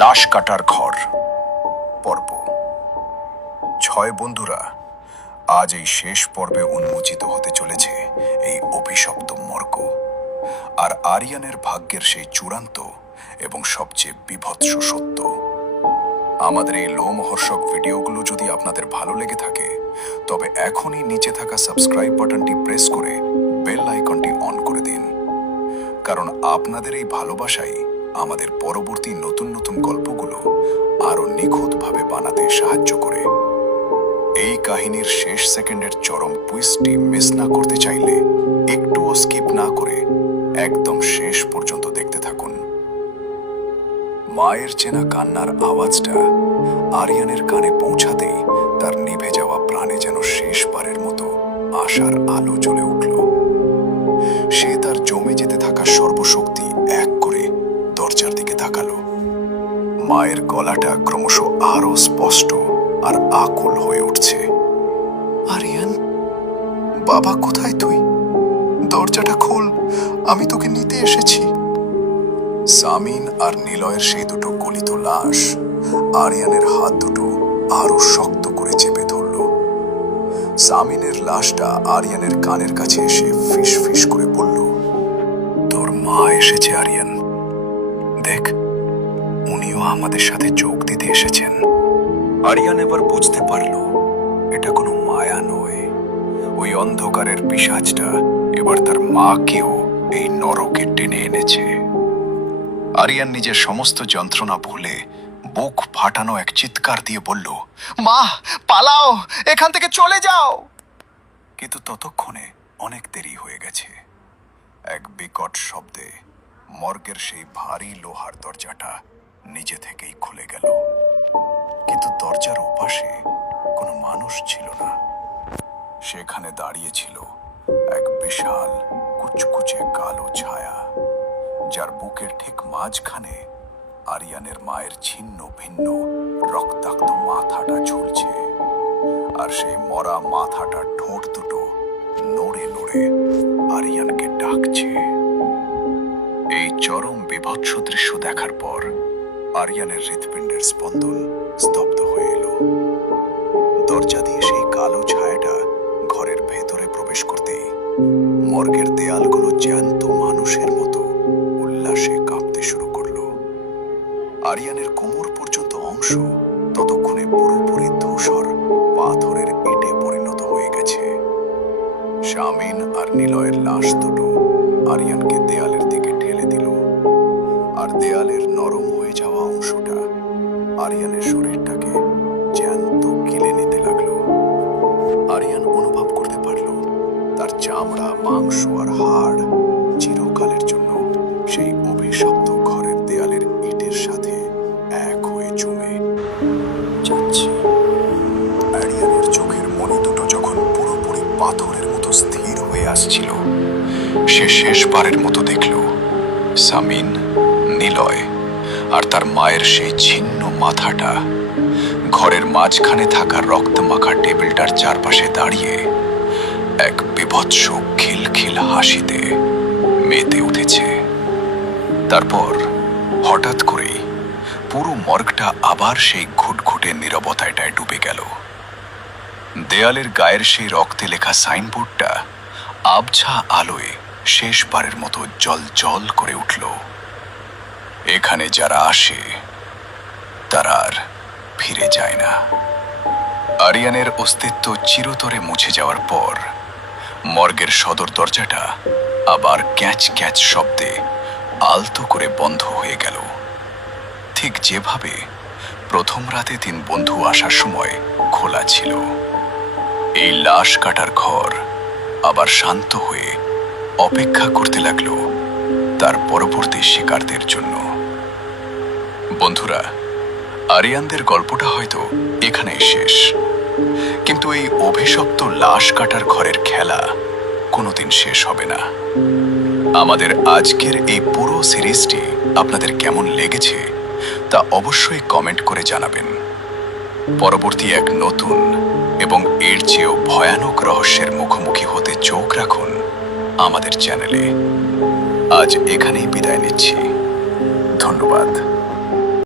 লাশ কাটার ঘর পর্ব ৬। বন্ধুরা, আজ এই শেষ পর্বে উন্মোচিত হতে চলেছে এই অভিশপ্ত মর্গ আর আরিয়ানের ভাগ্যের সেই চূড়ান্ত এবং সবচেয়ে বীভৎস সত্য। আমাদের এই লোমহর্ষক ভিডিওগুলো যদি আপনাদের ভালো লেগে থাকে তবে এখনই নিচে থাকা সাবস্ক্রাইব বাটনটি প্রেস করে বেল আইকনটি অন করে দিন, কারণ আপনাদের এই ভালোবাসাই আমাদের পরবর্তী নতুন নতুন গল্পগুলো আরো নিখুঁতভাবে বানাতে সাহায্য করে। এই কাহিনীর শেষ সেকেন্ডের চরম টুইস্টটি মিস না করতে চাইলে একটুও স্কিপ না করে একদম শেষ পর্যন্ত দেখতে থাকুন। মায়ের চেনা কান্নার আওয়াজটা আরিয়ানের কানে পৌঁছাতেই তার নিভে যাওয়া প্রাণে যেন শেষবারের মতো আশার আলো জ্বলে উঠল। সে তার জমে যেতে থাকা সর্বশক্তি এক করে দরজার দিকে তাকালো। মায়ের গলাটা ক্রমশ আরো স্পষ্ট আর আকুল হয়ে উঠছে। আরিয়ান, বাবা কোথায় তুই? দরজাটা খোল, আমি তোকে নিতে এসেছি। সামিন আর নিলয়ের সেই দুটো গলিত লাশ আরিয়ানের হাত দুটো আরো শক্ত করে চেপে ধরল। সামিনের লাশটা আরিয়ানের কানের কাছে এসে ফিস ফিস করে বলল, তোর মা এসেছে আরিয়ান, দেখ, উনিও আমাদের সাথে যোগ দিতে এসেছেন। আরিয়ান এবার বুঝতে পারল এটা কোনো মায়া নয়, ওই অন্ধকারের পিশাচটা এবার তার মাকেও এই নরকে টেনে এনেছে। আরিয়ান নিজের সমস্ত যন্ত্রণা ভুলে বুক ফাটানো এক চিৎকার দিয়ে বলল, মা পালাও, এখান থেকে চলে যাও। কিন্তু ততক্ষণে অনেক দেরি হয়ে গেছে। এক বিকট শব্দে মর্গের সেই ভারী লোহার দরজাটা নিজে থেকেই খুলে গেল। কিন্তু দরজার ওপাশে কোনো মানুষ ছিল না। সেখানে দাঁড়িয়ে ছিল এক বিশাল কুচকুচে কালো ছায়া, যার বুকের ঠিক মাঝখানে আরিয়ানের মায়ের ছিন্ন ভিন্ন রক্তাক্ত মাথাটা ঝুলছে। আর সেই মরা মাথাটার ঠোঁট দুটো নড়ে নড়ে আরিয়ানকে ডাকছে। এই চরম বীভৎস দৃশ্য দেখার পর আরিয়ানের হৃৎপিণ্ডের স্পন্দন স্তব্ধ হয়ে এলো। দরজা দিয়ে সেই কালো ছায়াটা ঘরের ভেতরে প্রবেশ করতেই মর্গের দেয়ালগুলো জ্যান্ত মানুষের মতো উল্লাসে কাঁপতে শুরু করলো। আরিয়ানের কোমর পর্যন্ত অংশ ততক্ষণে পুরোপুরি ধূসর পাথরের ইটে পরিণত হয়ে গেছে। শামিন আর নিলয়ের লাশ দুটো আরিয়ানকে দেয়ালের দিকে ঠেলে দিল, আর দেয়ালের নরম হয়ে যাওয়া অংশটা আরিয়ানের শরীরটাকে জ্যান্ত গিলে নিতে লাগলো। আরিয়ান অনুভব করতে পারল তার চামড়া, মাংস আর হাড় চিরকালের জন্য সেই অভিশপ্ত ঘরের দেয়ালের ইটের সাথে এক হয়ে জমে যাচ্ছে। আরিয়ানের চোখের মনি দুটো যখন পুরোপুরি পাথরের মতো স্থির হয়ে আসছিল, সে শেষবারের মতো দেখল সামিন, নিলয় আর তার মায়ের সেই ছিন্ন মাথাটা ঘরের মাঝখানে থাকা রক্তমাখা টেবিলটার চারপাশে দাঁড়িয়ে এক বীভৎস খিলখিল হাসিতে মেতে উঠেছে। তারপর হঠাৎ করেই পুরো মর্গটা আবার সেই ঘুটঘুটে নীরবতাটায় ডুবে গেল। দেয়ালের গায়ের সেই রক্তে লেখা সাইনবোর্ডটা আবছা আলোয় শেষবারের মতো জল জল করে উঠল। এখানে যারা আসে তারা আর ফিরে যায় না। আরিয়ানের অস্তিত্ব চিরতরে মুছে যাওয়ার পর মর্গের সদর দরজাটা আবার ক্যাচ ক্যাচ শব্দে আলতো করে বন্ধ হয়ে গেল, ঠিক যেভাবে প্রথম রাতে ৩ বন্ধু আসার সময় খোলা ছিল। এই লাশ কাটার ঘর আবার শান্ত হয়ে অপেক্ষা করতে লাগলো তার পরবর্তী শিকারদের জন্য। বন্ধুরা, আরিয়ানদের গল্পটা হয়তো এখানেই শেষ, কিন্তু এই অভিশপ্ত লাশ কাটার ঘরের খেলা কোনোদিন শেষ হবে না। আমাদের আজকের এই পুরো সিরিজটি আপনাদের কেমন লেগেছে তা অবশ্যই কমেন্ট করে জানাবেন। পরবর্তী এক নতুন এবং এর চেয়েও ভয়ানক রহস্যের মুখোমুখি হতে চোখ রাখুন আমাদের চ্যানেলে। আজ এখানেই বিদায় নিচ্ছি। ধন্যবাদ।